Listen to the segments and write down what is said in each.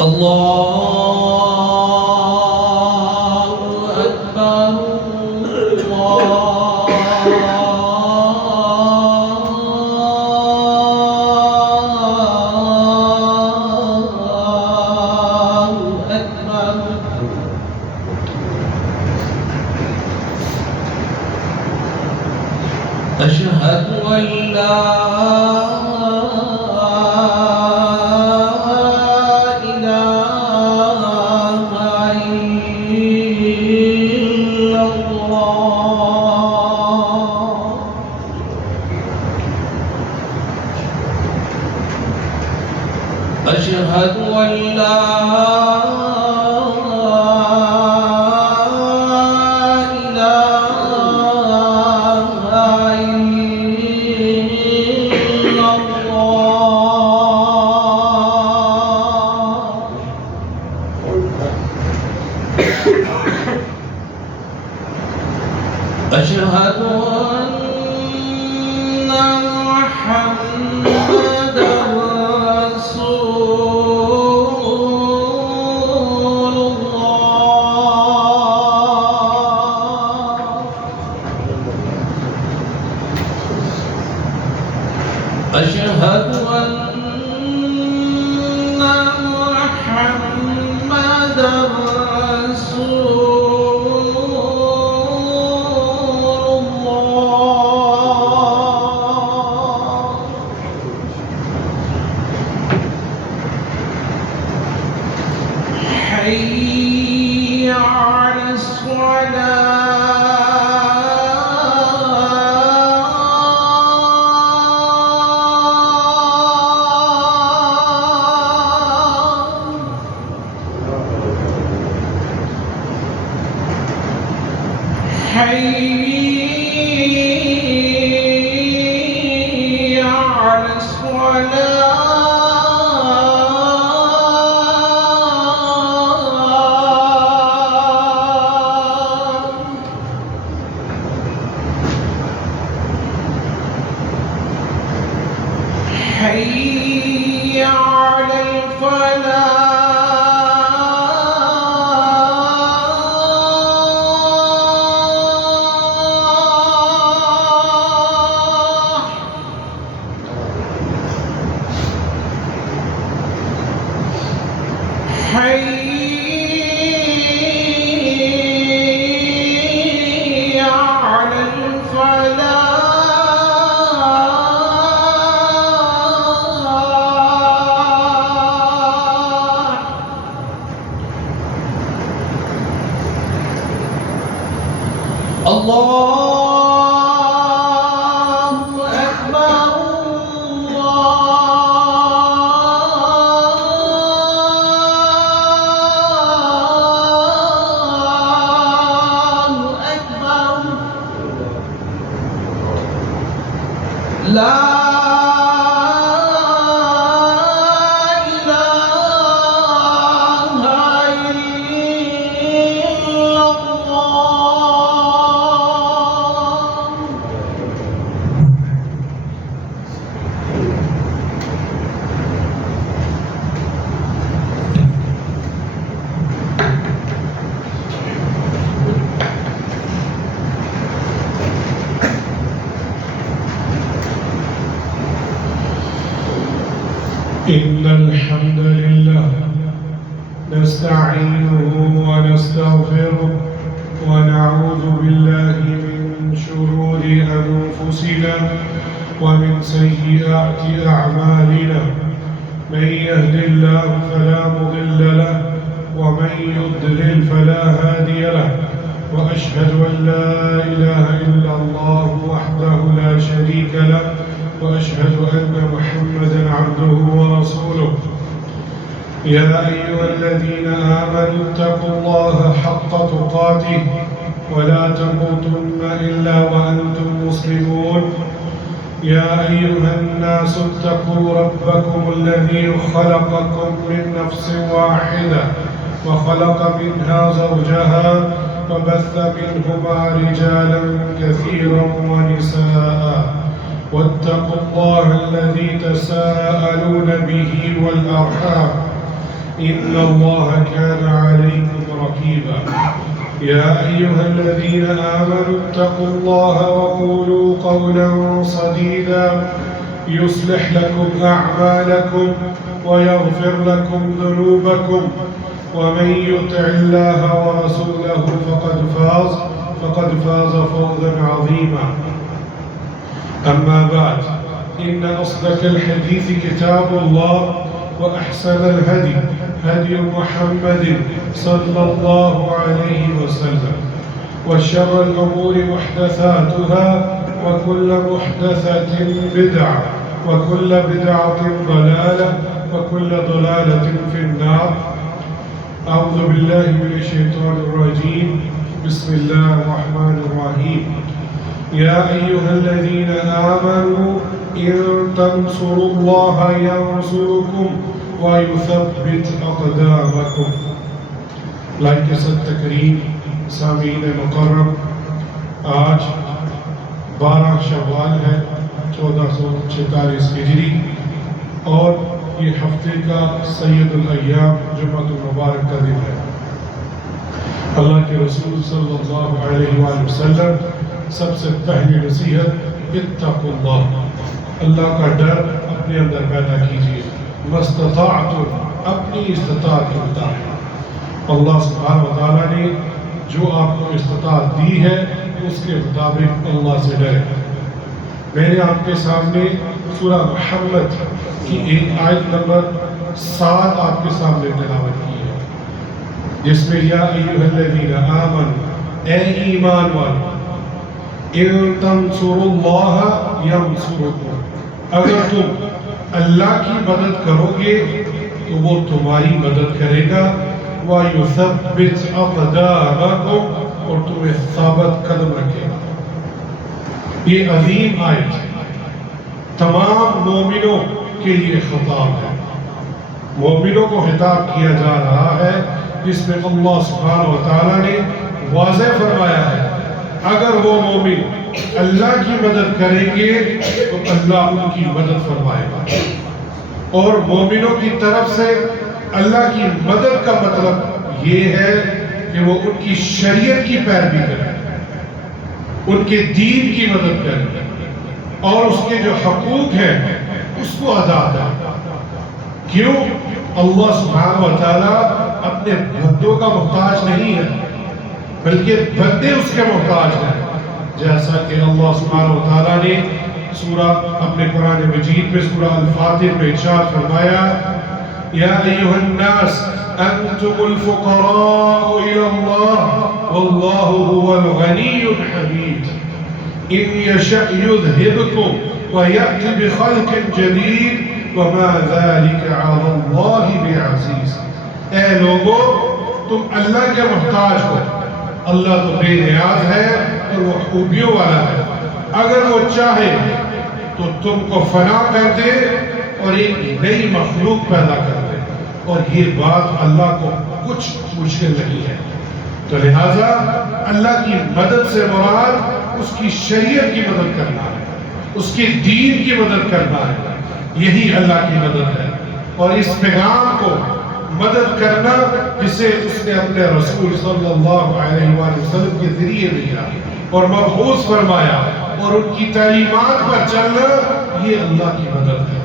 الله أكبر الله أكبر. أشهد أن لا أشهد أن لا إله إلا الله. أشهد أن محمدًا أشهد أن محمدًا رسول الله. حي على الصلاة. حي على الصلاة. حي على الفلاح. حي على الفلاح. الله أكبر الله أكبر. لا إن الحمد لله نستعينه ونستغفره ونعوذ بالله من شرور أنفسنا ومن سيئات أعمالنا. من يهد الله فلا مضل له ومن يضلل فلا هادي له. وأشهد أن لا إله إلا الله وحده لا شريك له وأشهد أن محمدًا عبده ورسوله. يا أيها الذين آمنوا اتقوا الله حق تقاته ولا تموتن إلا وأنتم مسلمون. يا أيها الناس اتقوا ربكم الذي خلقكم من نفس واحدة وخلق منها زوجها وبث منهما رجالا كثيرا ونساء. واتقوا الله الذي تساءلون به والأرحام إن الله كان عليكم رقيبا يا أيها الذين آمنوا اتقوا الله وقولوا قولا سديدا يصلح لكم أعمالكم ويغفر لكم ذنوبكم ومن يطع الله ورسوله فقد فاز فوزا عظيما أما بعد إن أصدق الحديث كتاب الله وأحسن الهدي هدي محمد صلى الله عليه وسلم وشر الأمور محدثاتها وكل محدثة بدعة وكل بدعة ضلالة وكل ضلالة في النار. أعوذ بالله من الشيطان الرجيم. بسم الله الرحمن الرحيم. يا أيها الذين آمنوا إن تنصروا الله ينصركم ويثبت أقدامكم. لائق تکریم سامعین مکرم، آج 12 شوال ہے 1446 ہجری اور یہ ہفتے کا سید الایام جمعۃ المبارک کا دن ہے. اللہ کے رسول صلی اللہ علیہ وآلہ وسلم سب سے پہلی نصیحت اتقوا اللہ، اللہ کا ڈر اپنے اندر پیدا کیجیے. مستطاعتم، اپنی استطاعت کے مطابق. اللہ سبحانہ و تعالیٰ نے جو آپ کو استطاعت دی ہے اس کے مطابق اللہ سے ڈرے. میں نے آپ کے سامنے سورہ محمد کی ایک آیت نمبر 7 آپ کے سامنے تلاوت کی ہے، جس میں یا ایھا الذین آمنوا، اے ایمان والو، ان تنصروا اللہ ینصرکم، اگر تم اللہ کی مدد کرو گے تو وہ تمہاری مدد کرے گا. وَيُثَبِّتْ أَقْدَامَكُمْ، اور تمہیں ثابت قدم رکھے گا. یہ عظیم آیت تمام مومنوں کے لیے خطاب ہے. مومنوں کو خطاب کیا جا رہا ہے، جس میں اللہ سبحانہ و تعالیٰ نے واضح فرمایا ہے اگر وہ مومن اللہ کی مدد کریں گے تو اللہ ان کی مدد فرمائے گا. اور مومنوں کی طرف سے اللہ کی مدد کا مطلب یہ ہے کہ وہ ان کی شریعت کی پیروی کریں، ان کے دین کی مدد کریں اور اس کے جو حقوق ہیں اس کو ادا کریں. کیوں؟ اللہ سبحانہ و تعالیٰ اپنے بندوں کا محتاج نہیں ہے، بلکہ بندے اس کے محتاج ہیں. جیسا کہ اللہ سبحانہ و تعالیٰ نے سورہ اپنے قرآن مجید میں سورہ الفاتر میں ارشاد فرمایا یا ایھا الناس انتم الفقراء الی اللہ واللہ هو الغنی الحمید ان یشأ یذہبکم ویأتی بخلق جدید وما ذلک علی اللہ بعزیز. اے لوگو، تم اللہ کے محتاج ہو. اللہ تو بے نیاز ہے اور وہ خوبیوں والا ہے. اگر وہ چاہے تو تم کو فنا کر دے اور ایک نئی مخلوق پیدا کر دے، اور یہ بات اللہ کو کچھ مشکل نہیں ہے. تو لہٰذا اللہ کی مدد سے مراد اس کی شریعت کی مدد کرنا ہے، اس کے دین کی مدد کرنا ہے. یہی اللہ کی مدد ہے. اور اس پیغام کو مدد کرنا جسے اس نے اپنے رسول صلی اللہ علیہ وآلہ وسلم کے ذریعے دیا اور مبعوث فرمایا اور ان کی تعلیمات پر چلنا، یہ اللہ کی مدد ہے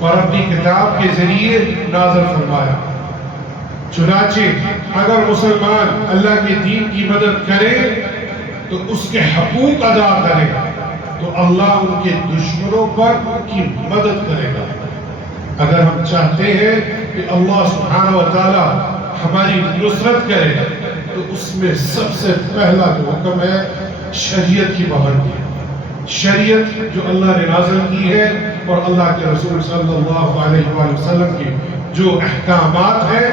اور اپنی کتاب کے ذریعے نازل فرمایا. چنانچہ اگر مسلمان اللہ کے دین کی مدد کرے تو اس کے حقوق ادا کرے گا تو اللہ ان کے دشمنوں پر ان کی مدد کرے گا. اگر ہم چاہتے ہیں کہ اللہ سبحانہ و تعالی ہماری نصرت کرے تو اس میں سب سے پہلا جو حکم ہے شریعت کی پابندی. شریعت جو اللہ نے نازل کی ہے اور اللہ کے رسول صلی اللہ علیہ وآلہ وسلم کے جو احکامات ہیں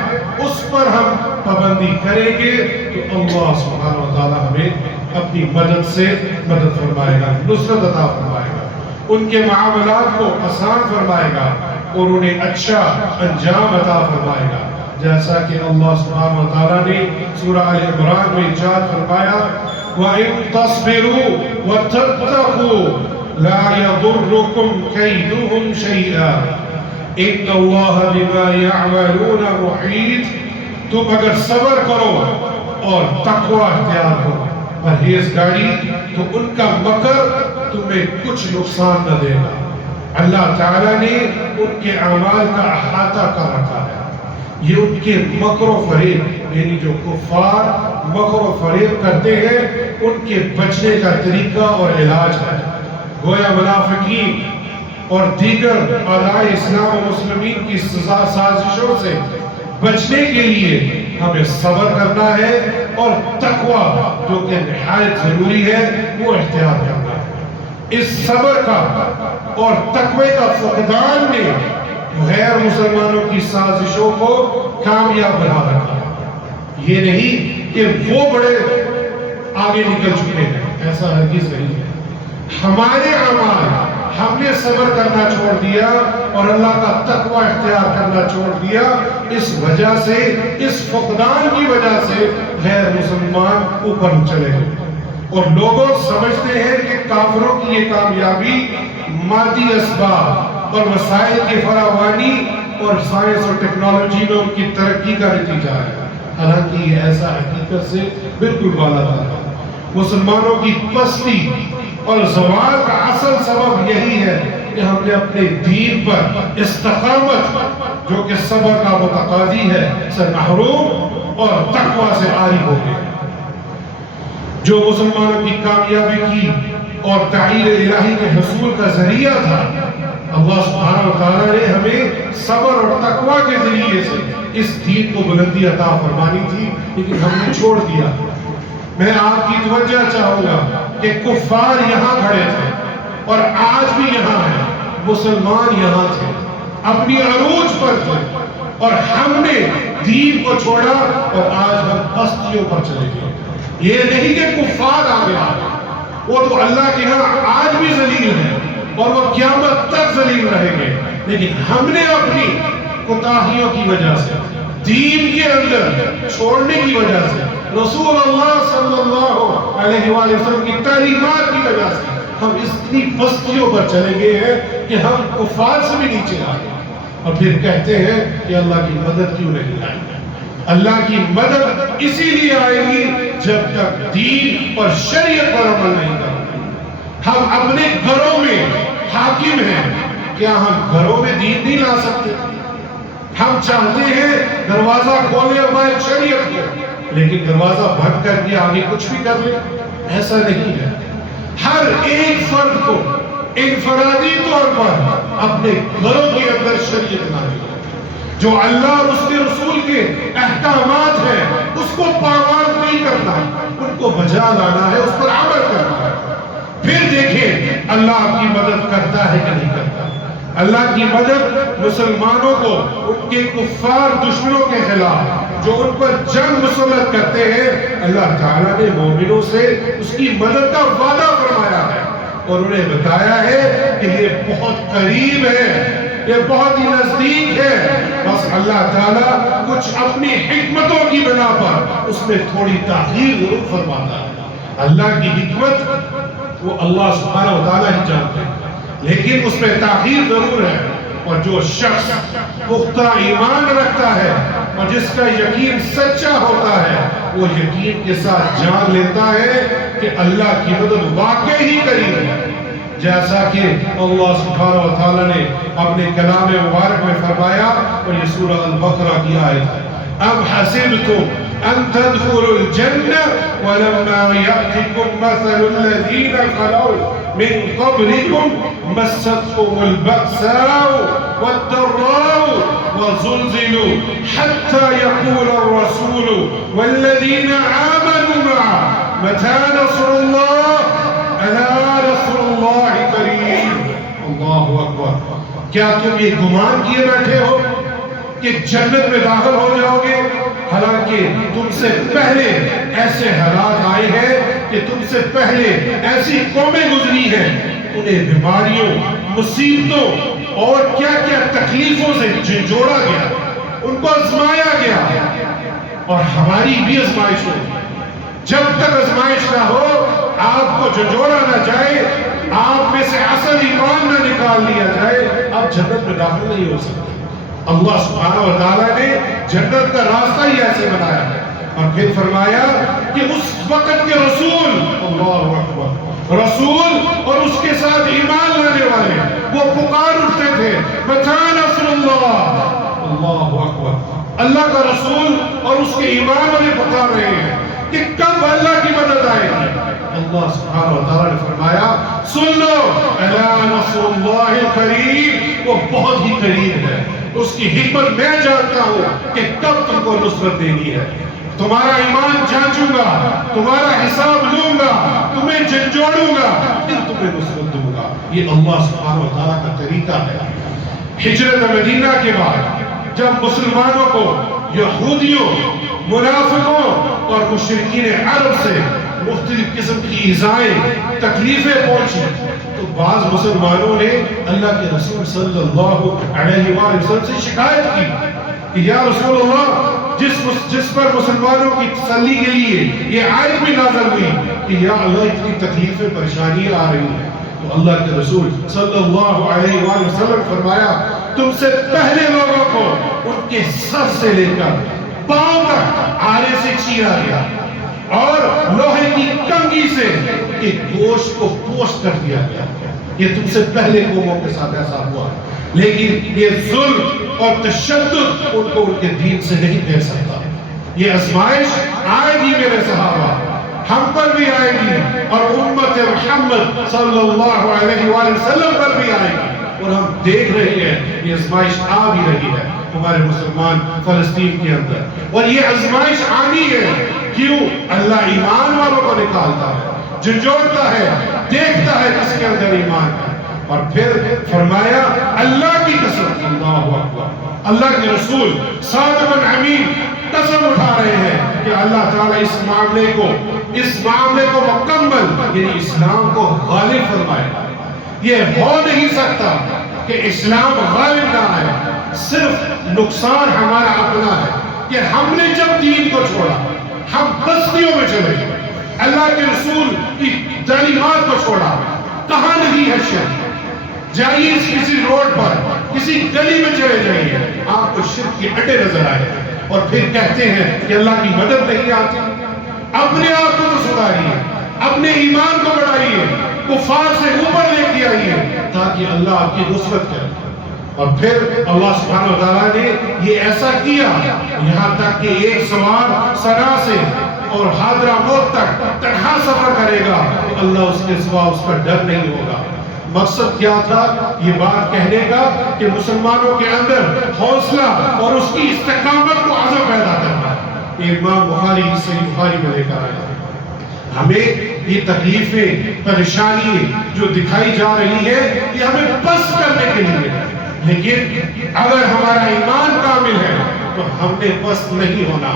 اس پر ہم پابندی کریں گے تو اللہ سبحانہ و تعالی ہمیں اپنی مدد سے مدد فرمائے گا، نصرت عطا فرمائے گا، ان کے معاملات کو آسان فرمائے گا اور انہیں اچھا انجام عطا فرمائے گا. جیسا کہ اللہ سبحانہ و تعالیٰ نے سورہ آل عمران میں ارشاد فرمایا وَإِن تَصْبِرُوا وَتَتَّقُوا لَا يَضُرُّكُمْ كَيْدُهُمْ شَيْئًا ان اللہ بما یعملون محیط. تم اگر صبر کرو اور تقوی اختیار کرو پرہیزگاری تو ان کا مکر تمہیں کچھ نقصان نہ دے گا. اللہ تعالیٰ نے ان کے اعمال کا احاطہ کر رکھا ہے. یہ ان کے مکر و فریب، یعنی جو کفار مکر و فریب کرتے ہیں ان کے بچنے کا طریقہ اور علاج ہے. گویا منافقین اور دیگر اعداء اسلام و مسلمین کی سازشوں سے بچنے کے لیے ہمیں صبر کرنا ہے اور تقوی جو کہ نہایت ضروری ہے وہ اختیار کرنا ہے. اس صبر کا اور تقوی کا فقدان نے غیر مسلمانوں کی سازشوں کو کامیاب بنا رکھا ہے. یہ نہیں کہ وہ بڑے آگے نکل چکے ہیں، ایسا ہرگز نہیں ہے. ہمارے اعمال، ہم نے صبر کرنا چھوڑ دیا اور اللہ کا تقوی اختیار کرنا چھوڑ دیا. اس وجہ سے، اس فقدان کی وجہ سے غیر مسلمان اوپر چلے گئے اور لوگوں سمجھتے ہیں کہ کافروں کی یہ کامیابی مادی اسباب اور وسائل کی فراوانی اور سائنس اور ٹیکنالوجی میں ان کی ترقی کا نتیجہ ہے. حالانکہ یہ ایسا حقیقت سے بالکل بالاتر ہے. مسلمانوں کی پستی اور زوال کا اصل سبب یہی ہے کہ ہم نے اپنے دین پر استقامت جو کہ صبر کا متقاضی ہے سے محروم اور تقوی سے عاری ہو گئے. جو مسلمانوں کی کامیابی کی اور تعین الہی کے حصول کا ذریعہ تھا، اللہ سبحانہ وتعالیٰ نے ہمیں صبر اور تقوی کے ذریعے سے اس دین کو بلندی عطا فرمانی تھی، لیکن ہم نے چھوڑ دیا. میں آپ کی توجہ چاہوں گا کہ کفار یہاں کھڑے تھے اور آج بھی یہاں ہیں. مسلمان یہاں تھے، اپنی عروج پر تھے، اور ہم نے دین کو چھوڑا اور آج ہم بستیوں پر چلے گئے. یہ نہیں کہ کفار آ گیا، وہ تو اللہ کے ہاں آج بھی ذلیل ہیں اور وہ قیامت تک ذلیل رہیں گے. لیکن ہم نے اپنی کوتاہیوں کی وجہ سے، دین کے اندر چھوڑنے کی وجہ سے، رسول اللہ صلی اللہ علیہ وآلہ وسلم کی تعلیمات کی وجہ سے ہم اتنی بستیوں پر چلے گئے ہیں کہ ہم کفار سے بھی نیچے آ گئے. اور پھر کہتے ہیں کہ اللہ کی مدد کیوں نہیں آئی. اللہ کی مدد اسی لیے آئے گی جب تک دین اور شریعت پر عمل نہیں کریں گے. ہم اپنے گھروں میں حاکم ہیں، کیا ہم گھروں میں دین نہیں لا سکتے؟ ہم چاہتے ہیں دروازہ کھولے ہمارے شریعت کو، لیکن دروازہ بند کر کے آگے کچھ بھی کر لیں. ایسا نہیں ہے. ہر ایک فرد کو انفرادی طور پر اپنے گھروں کے اندر شریعت لانی ہے. جو اللہ اور اس کے رسول کے احکامات ہیں اس کو پامال نہیں کرنا، ان کو بجا لانا ہے، اس پر عمل کرنا ہے. پھر دیکھیں اللہ آپ کی مدد کرتا ہے کہ نہیں کرتا. اللہ کی مدد مسلمانوں کو ان کے کفار دشمنوں کے خلاف جو ان پر جنگ مسلط کرتے ہیں، اللہ تعالیٰ نے مومنوں سے اس کی مدد کا وعدہ فرمایا ہے اور انہیں بتایا ہے کہ یہ بہت قریب ہے، یہ بہت ہی نزدیک ہے. بس اللہ تعالیٰ کچھ اپنی حکمتوں کی بنا پر اس میں تھوڑی تاخیر ضرور فرماتا ہے. اللہ کی حکمت وہ اللہ سبحانہ وتعالیٰ ہی جانتے ہیں، لیکن اس میں تاخیر ضرور ہے. اور جو شخص پختہ ایمان رکھتا ہے اور جس کا یقین سچا ہوتا ہے، وہ یقین کے ساتھ جان لیتا ہے کہ اللہ کی مدد واقعی ہی قریب ہے. جیسا کہ اللہ سبحانہ وتعالیٰ نے اپنے کلام مبارک میں فرمایا، اور یہ سورہ البقرہ کی آیت ہے، ام حسبتم ان تدخلوا الجنة ولما يأتكم مثل الذين خلوا من قبلكم مستهم البأساء والضراء وزلزلوا حتى يقول الرسول والذين آمنوا معه متى نصر الله ألا نصر الله قريب. اللہ اکبر. کیا تم یہ گمان کیے بیٹھے ہو کہ جنت میں داخل ہو جاؤ گے؟ حالانکہ تم سے پہلے ایسے حالات آئے ہیں کہ تم سے پہلے ایسی قومیں گزری ہیں، انہیں بیماریوں، مصیبتوں اور کیا کیا تکلیفوں سے جھنجھوڑا گیا، ان کو آزمایا گیا. اور ہماری بھی آزمائش ہو. جب تک آزمائش نہ ہو، آپ کو جھنجھوڑا نہ جائے، آپ میں سے اصل ایمان نہ نکال لیا جائے آپ جنت میں داخل نہیں ہو سکتے۔ اللہ سبحانہ و تعالیٰ نے جنت کا راستہ ہی ایسے بنایا ہے۔ اور پھر فرمایا کہ اس وقت کے رسول، اللہ اکبر، رسول اور اس کے ساتھ ایمان لانے والے وہ پکار اٹھتے تھے متى نصر اللہ، اللہ اکبر، اللہ کا رسول اور اس کے ایمان والے پکار رہے ہیں کہ کب اللہ کی مدد آئے گی۔ اللہ سبحانہ و تعالیٰ نے فرمایا سن لو الا نصر اللہ قریب، وہ بہت ہی قریب ہے، اس کی حکمت میں جانتا ہوں کہ کب تم کو نصرت دینی ہے، تمہارا ایمان جانچوں گا، تمہارا حساب لوں گا، تمہیں جھنجھوڑوں گا، پھر تمہیں نصرت دوں گا۔ یہ اللہ سبحانہ و تعالیٰ کا طریقہ ہے۔ ہجرت مدینہ کے بعد جب مسلمانوں کو یہودیوں، منافقوں اور مشرکین عرب سے مختلف قسم کی ایذائیں، تکلیفیں پہنچی تو بعض مسلمانوں نے اللہ کے رسول صلی اللہ علیہ وآلہ وسلم سے شکایت کی کہ یا رسول اللہ، جس پر مسلمانوں کی تسلی کے لیے یہ آیت بھی نازل ہوئی کہ یا اللہ اتنی تکلیفیں پریشانیاں آ رہی ہیں، تو اللہ کے رسول صلی اللہ علیہ وآلہ وسلم فرمایا تم سے پہلے لوگوں کو ان کے سر سے لے کر پاؤں تک آرے سے چیرا گیا اور لوہے کی کنگھی سے کہ گوشت کو پوش کر دیا گیا۔ یہ تم سے پہلے قوموں کے ساتھ ایسا ہوا، لیکن یہ ظلم اور تشدد ان کو ان کے دین سے نہیں دے سکتا۔ یہ آزمائش آئے گی میرے صحابہ، ہم پر بھی آئے گی اور امت محمد صلی اللہ علیہ وآلہ وسلم پر بھی آئے گی، اور ہم دیکھ رہے ہیں یہ آزمائش آ بھی رہی ہے ہمارے مسلمان فلسطین کے اندر، اور یہ آزمائش آنی ہے۔ کیوں؟ اللہ ایمان والوں کو نکالتا ہے، جھنجھوڑتا ہے، دیکھتا ہے کس کے اندر ایمان ہے۔ اور پھر فرمایا اللہ کی قسم، اللہ اکبر، اللہ کے رسول صادق الامین قسم اٹھا رہے ہیں کہ اللہ تعالیٰ اس معاملے کو مکمل یعنی اسلام کو غالب فرمائے۔ یہ ہو نہیں سکتا کہ اسلام غالب نہ آئے، صرف نقصان ہمارا اپنا ہے کہ ہم نے جب دین کو چھوڑا، ہم بستیوں میں چلے گئے، اللہ کے رسول کی تعلیمات کو چھوڑا۔ کہاں نہیں ہے شرک؟ جائیے کسی روڈ پر، کسی گلی میں چلے جائیے، آپ کو شرک کے اڈے نظر آئے، اور پھر کہتے ہیں کہ اللہ کی مدد نہیں آتی۔ اپنے آپ کو تو سدھاریے، اپنے ایمان کو بڑھائیے، کفار سے اوپر لے کے آئیے تاکہ اللہ آپ کی نصرت کرے۔ اور پھر اللہ سبحانہ و تعالیٰ نے یہ ایسا کیا یہاں تک کہ ایک سوار صنعاء سے اور حضرموت تک تنہا سفر کرے گا تو اللہ اس کے سوا اس کا ڈر نہیں ہوگا۔ مقصد کیا تھا؟ یہ بات کہنے کا کہ مسلمانوں کے اندر حوصلہ اور اس کی استقامت کو عزم پیدا کرنا ہے۔ امام بخاری صحیح بخاری میں لے کر آیا، ہمیں یہ تکلیفیں، پریشانی جو دکھائی جا رہی ہے یہ ہمیں بس کرنے کے لیے ہے، لیکن اگر ہمارا ایمان کامل ہے تو ہم نے بس نہیں ہونا،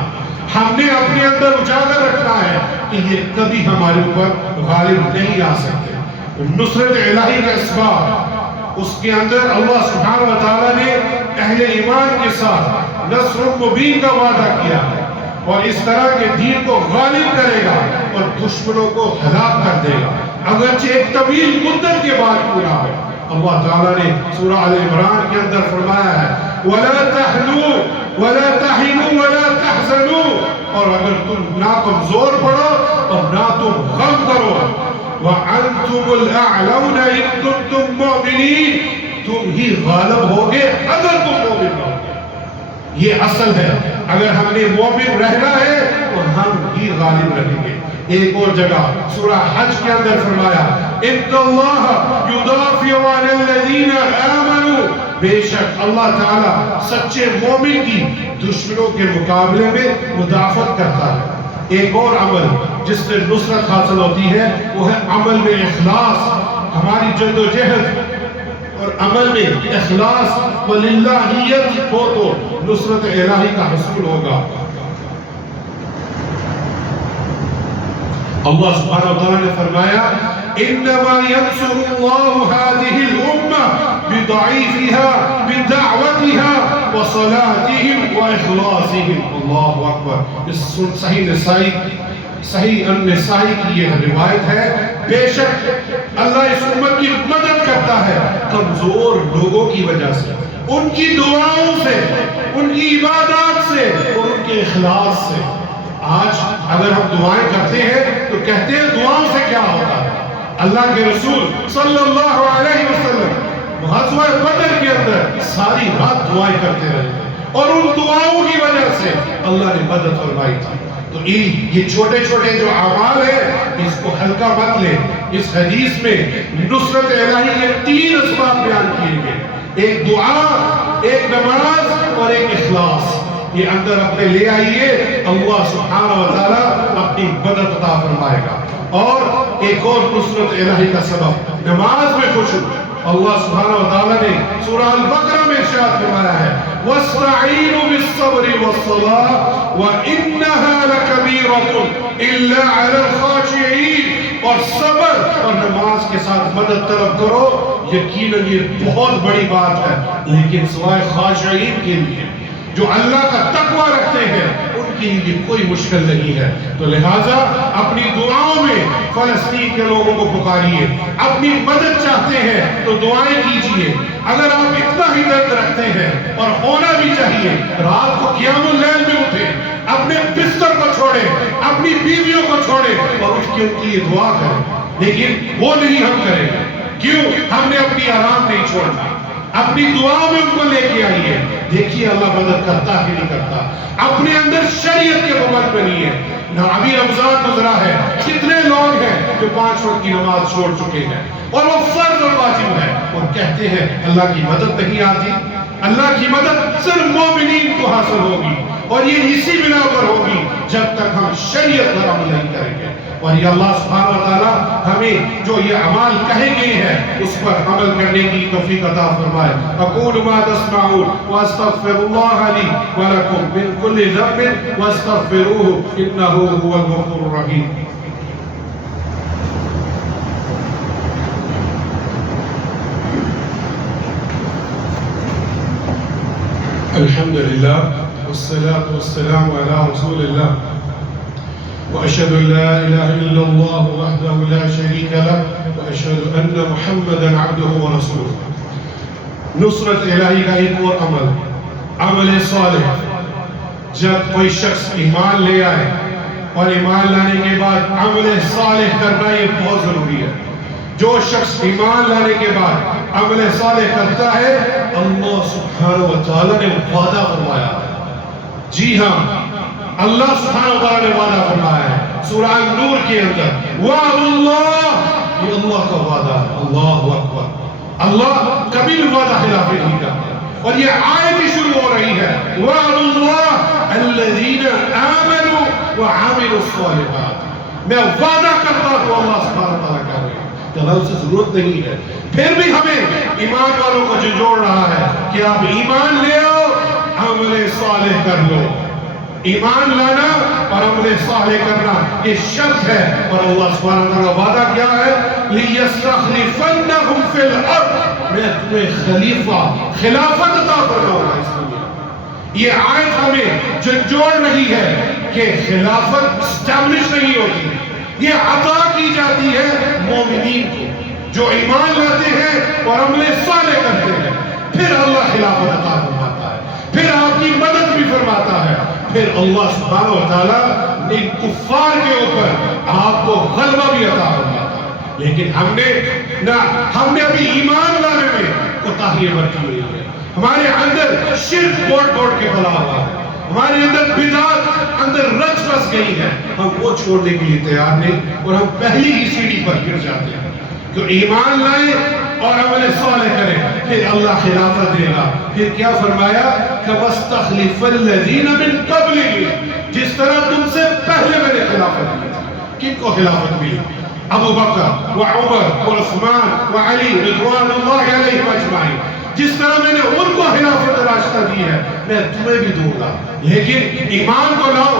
ہم نے اپنے اندر اجاگر رکھنا ہے کہ یہ کبھی ہمارے اوپر غالب نہیں آ سکتے۔ نصرت الہی کا اسباب، اس کے اندر اللہ سبحانہ و تعالیٰ نے اہل ایمان کے ساتھ نصر مبین کا وعدہ کیا ہے، اور اس طرح کے دین کو غالب کرے گا اور دشمنوں کو ہلاک کر دے گا، اگرچہ ایک طویل مدت کے بعد پورا ہو۔ اللہ تعالیٰ نے سورہ آل عمران کے اندر فرمایا ہے وَلَا تَحْنُوا وَلَا تَحِنُوا وَلَا تَحْزَنُوا، اور اگر تم نہ کمزور پڑو اور نہ تم غم کرو، وَأَنْتُمُ الْأَعْلَوْنَ إِن كُنتُم مُؤْمِنِينَ، تم ہی غالب ہوگے اگر تم مومن رہو۔ یہ اصل ہے، اگر ہم نے مومن رہنا ہے تو ہم ہی غالب رہیں گے۔ ایک اور جگہ سورہ حج کے اندر فرمایا إِنَّ اللَّهَ يُدَافِعُ عَنِ الَّذِينَ آمَنُوا، بے شک اللہ تعالیٰ سچے مومن کی دشمنوں کے مقابلے میں مدافعت کرتا ہے۔ ایک اور عمل جس سے نصرت حاصل ہوتی ہے وہ ہے عمل میں اخلاص۔ ہماری جد و جہد اور عمل میں اخلاص وللہیت ہو تو نصرت الہی کا حصول ہوگا۔ اللہ سبحانہ وتعالی نے فرمایا انما ينصر الله هذه الامه بضعيفها بدعوتها وصلاتهم واخلاصهم۔ اللہ اکبر۔ اس صحیح نسائی صحیح النسائی کی یہ روایت ہے، بے شک اللہ اس امت کی مدد کرتا ہے کمزور لوگوں کی وجہ سے، ان کی دعاؤں سے، ان کی عبادات سے اور ان کے اخلاص سے۔ آج اگر ہم دعائیں کرتے ہیں تو کہتے ہیں دعاؤں سے کیا ہوتا ہے؟ اللہ کے رسول صلی اللہ علیہ وسلم غزوہ بدر کے اندر ساری رات دعائیں کرتے رہے اور ان دعاؤں کی وجہ سے اللہ نے مدد فرمائی تھی۔ تو یہ چھوٹے چھوٹے جو اعمال ہیں اس کو ہلکا مت لے۔ اس حدیث میں نصرت الہی کے 3 اسباب بیان کیے گئے، ایک دعا، ایک نماز اور ایک اخلاص۔ یہ اندر اپنے لے آئیے، اللہ سبحانہ وتعالی اپنی مدد عطا فرمائے گا۔ اور ایک اور نصرت الہی کا سبب نماز میں خشوع۔ اللہ سبحانہ وتعالی نے سورہ البقرہ میں ارشاد فرمایا ہے وَاسْتَعِينُوا بِالصَّبْرِ وَالصَّلَاةِ وَإِنَّهَا لَكَبِيرَةٌ إِلَّا عَلَى الْخَاشِعِينَ، اور صبر اور نماز کے ساتھ مدد طلب کرو، یقیناً یہ بہت بڑی بات ہے لیکن سوائے خاشعین کے لیے جو اللہ کا تقوی رکھتے ہیں ان کے لیے کوئی مشکل نہیں ہے۔ تو لہٰذا اپنی دعاؤں میں فلسطین کے لوگوں کو پکاریے، اپنی مدد چاہتے ہیں تو دعائیں کیجئے۔ اگر آپ اتنا ہی درد رکھتے ہیں اور ہونا بھی چاہیے، رات کو قیام اللیل میں اٹھیں، اپنے بستر کو چھوڑیں، اپنی بیویوں کو چھوڑیں اور اٹھ کے ان کے لیے دعا کریں۔ لیکن وہ نہیں ہم کریں، کیوں؟ ہم نے اپنی آرام نہیں چھوڑنا، اپنی دعا میں ان کو لے کے آئیے۔ دیکھیے اللہ مدد کرتا ہے نہیں کرتا۔ اپنے اندر شریعت کے پابند بنیے۔ ابھی رمضان گزرا ہے، کتنے لوگ ہیں جو 5 وقت کی نماز چھوڑ چکے ہیں اور وہ فرض اور واجب ہے اور کہتے ہیں اللہ کی مدد نہیں آتی۔ اللہ کی مدد صرف مومنین کو حاصل ہوگی اور یہ اسی بنا پر ہوگی جب تک ہم شریعت پر عمل نہیں کریں گے۔ اور یہ اللہ سبحانہ وتعالی ہمیں جو یہ اعمال کہے گئے ہیں اس پر عمل کرنے کی توفیق عطا فرمائے۔ اقول ما تسمعون واستغفر الله لي ولكم من كل ذنب واستغفروه انه هو الغفور الرحيم۔ الحمد لله والصلاة والسلام على رسول الله وأشهد أن لا إله إلا الله وحده لا شريك له وأشهد أن محمدا عبده ورسوله۔ نصرت الہی کا ایک اور عمل صالح۔ جب کوئی شخص ایمان لے آئے اور ایمان لانے کے بعد عمل صالح کرنا یہ بہت ضروری ہے۔ جو شخص ایمان لانے کے بعد عمل صالح کرتا ہے اللہ سبحانہ وتعالی نے وعدہ فرمایا ہے۔ جی ہاں، اللہ سبحانہ وتعالی نے وعدہ فرمایا ہے سورہ نور کے اندر، وعد اللہ، یہ اللہ کا وعدہ ہے۔ اللہ اکبر، اللہ کبھی بھی وعدہ خلاف نہیں کرتا۔ اور یہ آیت ہی شروع ہو رہی ہے وعد اللہ الذین آمنوا وعملوا الصالحات، میں وعدہ کرتا ہوں، اللہ سبحانہ وتعالی کہہ رہے ہیں کہ اللہ سے ضرورت نہیں ہے۔ پھر بھی ہمیں ایمان والوں کو جو جوڑ رہا ہے کہ آپ ایمان لے آؤ، عمل صالح کر لو۔ ایمان لانا اور عمل صالح کرنا یہ شرط ہے، اور اللہ سبحانہ وتعالی کا وعدہ کیا ہے لِيَسْتَخْلِفَنَّهُمْ فِي الْأَرْضِ، میں تمہیں خلیفہ، خلافت عطا فرماؤں گا اس دنیا۔ یہ آیت ہمیں جو جوڑ رہی ہے کہ خلافت اسٹیبلش نہیں ہوتی، یہ عطا کی جاتی ہے مومنین کو جو ایمان لاتے ہیں اور عمل صالح کرتے ہیں۔ پھر اللہ خلافت عطا فرماتا ہے، پھر آپ کی مدد بھی فرماتا ہے، پھر اللہ سبحانہ وتعالی ان کفار کے اوپر آپ کو غلبہ بھی عطا فرماتا ہے۔ لیکن ہم نے ابھی ایمان لانے میں کوتاہی برتی ہوئی ہے، ہمارے اندر شرک بوڑ کے پلا ہوا ہے، ہمارے اندر بدعت اندر رچ بس گئی ہے، ہم وہ چھوڑنے کے لیے تیار نہیں اور ہم پہلی ہی سیڑھی پر گر جاتے ہیں۔ تو ایمان لائیں اور عمل صالح کریں، پھر اللہ خلافت دے گا۔ پھر کیا فرمایا كَوَاسْتَخْلِفَ الَّذِينَ مِن قَبْلِهِمْ، جس طرح تم سے پہلے میں نے خلافت دی تھی۔ کن کو خلافت ملی؟ ابو بکر و عمر و عثمان و علی رضوان اللہ علیہم اجمعین۔ جس طرح میں نے ان کو خلافت راستہ دی ہے میں تمہیں بھی دوں گا، لیکن ایمان کو لاؤ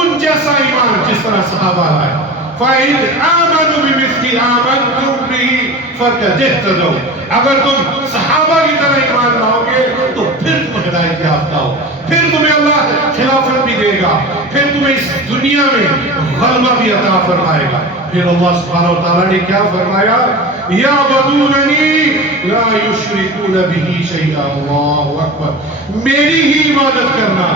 ان جیسا ایمان جس طرح صحابہ لائے۔ فَإِنْ آمَنُوا بِمِثْلِ آمَنْتُمْ بِهِ فَقَدِ اهْتَدَوْا، اگر تم صحابہ کی طرح ایمان لاؤ گے تو پھر تم ہدایت یافتہ ہو، پھر تمہیں اللہ خلافت بھی دے گا، پھر تمہیں اس دنیا میں غلبہ بھی عطا فرمائے گا۔ پھر اللہ سبحانہ وتعالی نے کیا فرمایا؟ یعبدوننی لا یشرکون بہ شیئا۔ اللہ اکبر، میری ہی عبادت کرنا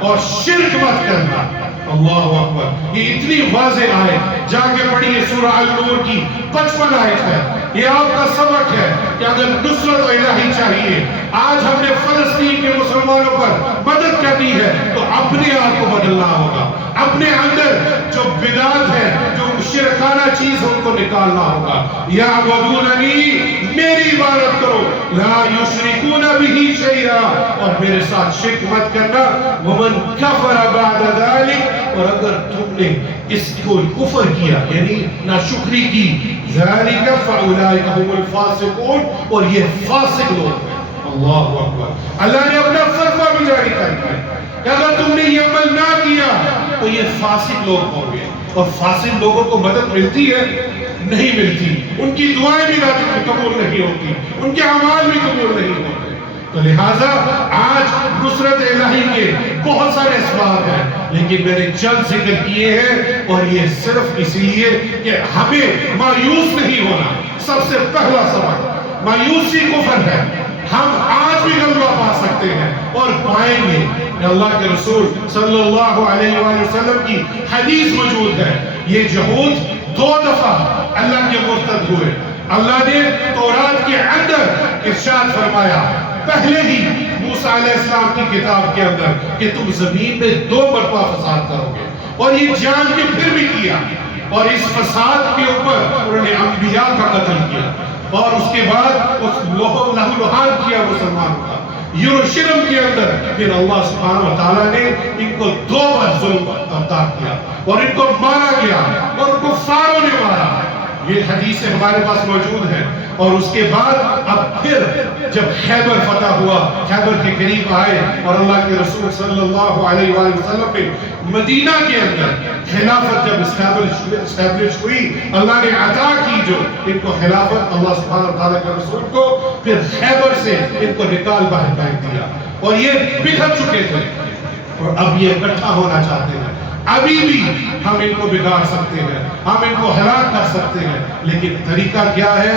اور شرک مت کرنا۔ اللہ اکبر، یہ اتنی واضح آیت، جا کے پڑھیے سورہ النور کی 55 آیت ہے۔ یہ آپ کا سبق ہے کہ اگر نصرت الہی چاہیے، آج ہم نے فلسطین کے مسلمانوں پر مدد کرنی ہے تو اپنے آپ کو بدلنا ہوگا، اپنے اندر جو بدعت ہے، جو شرکانہ چیز ہے، ان کو نکالنا ہوگا۔ یعبدوننی، میری عبادت کرو، لا یشرکون بہ شیئا، اور میرے ساتھ شرک مت کرنا۔ ومن کفر بعد ذلک، اور اگر تم نے اس کو کفر کیا یعنی ناشکری کی، ذالک فاولئک هم الفاسقون، اور یہ فاسق لوگ ہیں۔ اللہ اکبر، اللہ نے اپنا فتویٰ بھی جاری کر دیا کہ اگر تم نے یہ عمل نہ کیا تو یہ فاسق لوگ ہوں گے۔ اور فاسق لوگوں کو مدد ملتی ہے؟ نہیں ملتی، ان کی دعائیں بھی قبول نہیں ہوتی، ان کے اعمال بھی قبول نہیں ہوتے۔ تو لہٰذا آج نصرت الہی کے بہت سارے اسباب ہیں، لیکن میں نے چند ذکر کیے ہیں، اور یہ صرف اسی لیے کہ ہمیں مایوس نہیں ہونا۔ سب سے پہلا سبق، مایوسی کفر ہے۔ ہم آج بھی غلبہ پا سکتے ہیں اور پائیں گے۔ اللہ کے رسول صلی اللہ علیہ وآلہ وسلم کی حدیث موجود ہے، یہ یہود 2 دفعہ اللہ کے مرتد ہوئے۔ اللہ نے تورات کے اندر ارشاد فرمایا، پہلے ہی موسیٰ علیہ السلام کی کتاب کے اندر، کہ تم زمین میں 2 مرتبہ فساد کرو گے، اور یہ جان کے پھر بھی کیا، اور اس فساد کے اوپر انہوں نے انبیاء کا قتل کیا، اور اس کے بعد اس لہو لہان کیا مسلمانوں کا۔ یروشلم کے اندر پھر اللہ سبحانہ وتعالیٰ نے ان کو 2 بار ظلم عطا کیا، اور ان کو مارا گیا، اور ان کو فاروں نے مارا۔ یہ حدیث ہمارے پاس موجود ہے۔ اور اس کے بعد اب پھر جب خیبر فتح ہوا، خیبر کے قریب آئے، اور اللہ کے رسول صلی اللہ علیہ وآلہ وسلم نے مدینہ کے اندر خلافت جب اسٹیبلش ہوئی، اللہ نے عطا کی جو ان کو خلافت، اللہ سبحانہ وتعالیٰ کے رسول کو، پھر خیبر سے ان کو نکال باہر پھینک دیا، اور یہ بکھر چکے تھے، اور اب یہ اکٹھا ہونا چاہتے ہیں۔ ابھی بھی ہم ان کو بگاڑ سکتے ہیں، ہم ان کو ہلاک کر سکتے ہیں، لیکن طریقہ کیا ہے؟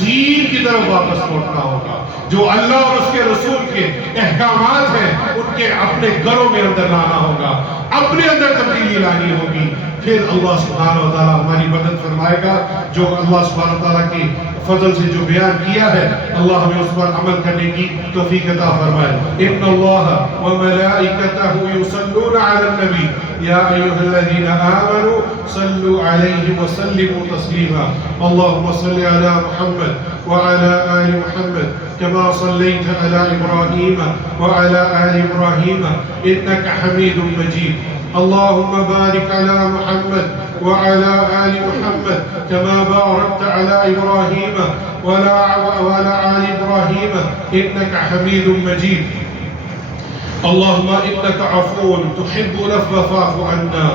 دین کی طرف واپس لوٹنا ہوگا۔ جو اللہ اور اس کے رسول کے احکامات ہیں، ان کے اپنے گھروں میں اندر لانا ہوگا، اپنے اندر تبدیلی لانی ہوگی۔ پھر اللہ سبحانہ وتعالیٰ ہماری مدد فرمائے گا۔ جو اللہ سبحانہ وتعالیٰ کی فضل سے جو بیان کیا ہے، اللہ ہمیں اس پر عمل کرنے کی توفیق عطا فرمائے۔ ان اللہ وملائکتہ یصلون علی النبی یا ایھا الذین آمنوا صلوا علیہ وسلموا تسلیما۔ اللهم صل علی محمد وعلى آل محمد كما صليت على إبراهيم وعلى آل إبراهيم إنك حميد مجيد۔ اللهم بارك على محمد وعلى آل محمد كما باركت على إبراهيم وعلى آل إبراهيم إنك حميد مجيد۔ اللهم إنك عفو تحب العفو فاعف عنا۔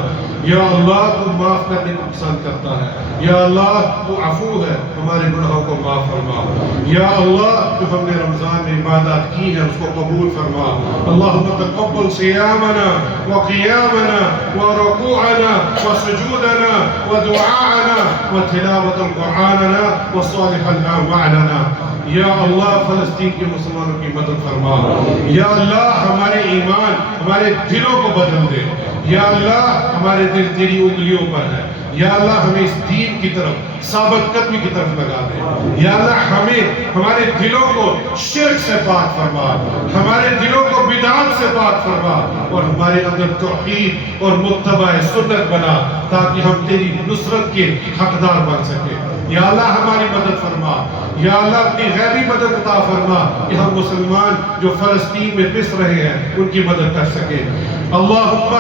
یا اللہ تو معاف کرنے کو پسند کرتا ہے، یا اللہ تو عفو ہے، ہمارے گناہوں کو معاف فرما۔ یا اللہ جو ہم نے رمضان میں عبادات کی ہیں اس کو قبول فرما۔ اللہم تقبل صیامنا وقیامنا ورکوعنا وسجودنا ودعاءنا وتلاوت القرآننا وصالح الاعمالنا۔ یا اللہ فلسطین کے مسلمانوں کی مدد فرما۔ یا اللہ ہمارے ایمان، ہمارے دلوں کو بدل دے۔ یا اللہ ہمارے دل تیری انگلیوں پر ہے۔ یا اللہ ہمیں اس دین کی طرف، ثابت قدمی کی طرف لگا دے۔ یا اللہ ہمارے دلوں کو شرک سے پاک فرما، ہمارے دلوں کو بدعات سے پاک فرما، اور ہمارے اندر توحید اور متبع سنت بنا، تاکہ ہم تیری نصرت کے حقدار بن سکیں۔ یا اللہ ہماری مدد فرما۔ یا اللہ اپنی غیبی مدد عطا فرما کہ ہم مسلمان جو فلسطین میں پس رہے ہیں ان کی مدد کر سکیں۔ اللہم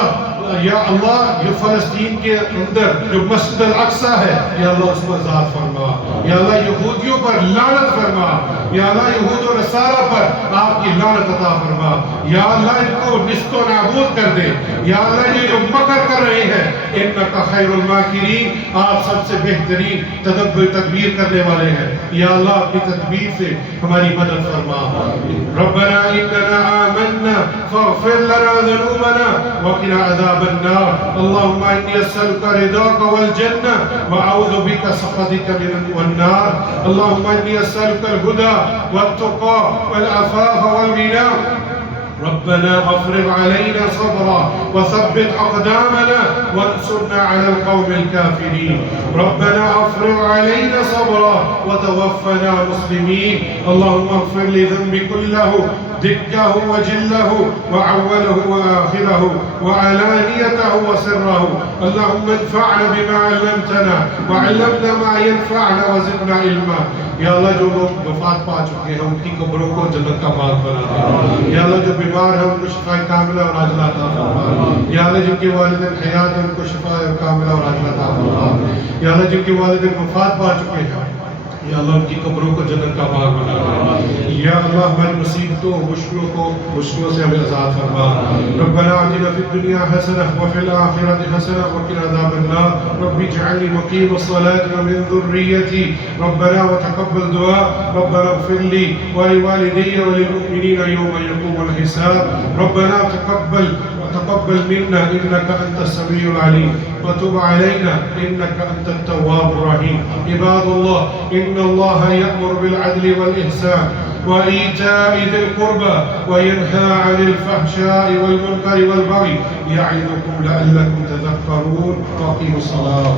یا اللہ جو فلسطین کے اندر جو مسجد الاقصی ہے یا اللہ اس پر ذات فرما، یا اللہ یہودیوں پر لعنت فرما، یا اللہ یہود و نصارہ پر آپ کی لعنت عطا فرما، یا اللہ ان کو نست و نابود کر دے، یا اللہ یہ جو مکر کر رہے ہیں انکا خیر الماکرین، آپ سب سے بہترین تدبیر کرنے والے ہیں، یا اللہ اپنی تدبیر سے ہماری مدد فرما۔ ربنا اننا آمنا فاغفر لنا ذنوبنا وقنا عذاب النار، اللهم انی اسألك رضاك والجنة واعوذ بك سخطك من والنار، اللهم انی اسألك الهدى والتقى والعفاف والغنى، ربنا افرغ علينا صبرا وثبت اقدامنا وانصرنا على القوم الكافرين، ربنا افرغ علينا صبرا وتوفنا مسلمين، اللهم اغفر لي ذنبي كله دكه وجله وعوله وآخره وعلانيته وسره، اللهم انفعنا بما علمتنا وعلمنا ما ينفعنا وزدنا علما، یا اللہ جو لوگ وفات پا چکے ہیں ان کی قبروں کو جنت کا باغ بنا دے، یا اللہ جو بیمار ہیں ان کو شفا کاملہ اور عاجلہ عطا فرما، یا اللہ جن کے والدین حیات ہیں ان کو شفا کاملہ اور عاجلہ عطا فرما، یا اللہ جن کے والدین وفات پا چکے ہیں یا اللہ ان کی قبروں کو جنت کا باغ بنا دے، یا اللہ ہماری مصیبتوں مشکلوں سے ہمیں آزاد فرما، ربنا آتنا فی الدنیا حسنہ وفی الآخرۃ حسنہ وقنا عذاب النار، رب اجعلنی مقیم الصلاۃ ومن ذریتی، ربنا وتقبل دعاء، ربنا اغفر لی ولوالدی وللمؤمنین یوم یقوم الحساب، ربنا تقبل منا انك انت السميع العليم وتب علينا انك انت التواب الرحيم، عباد الله ان الله يأمر بالعدل والإحسان وإيتاء ذي القربى وينهى عن الفحشاء والمنكر والبغي يعظكم لعلكم تذكرون، وأقيموا الصلاة.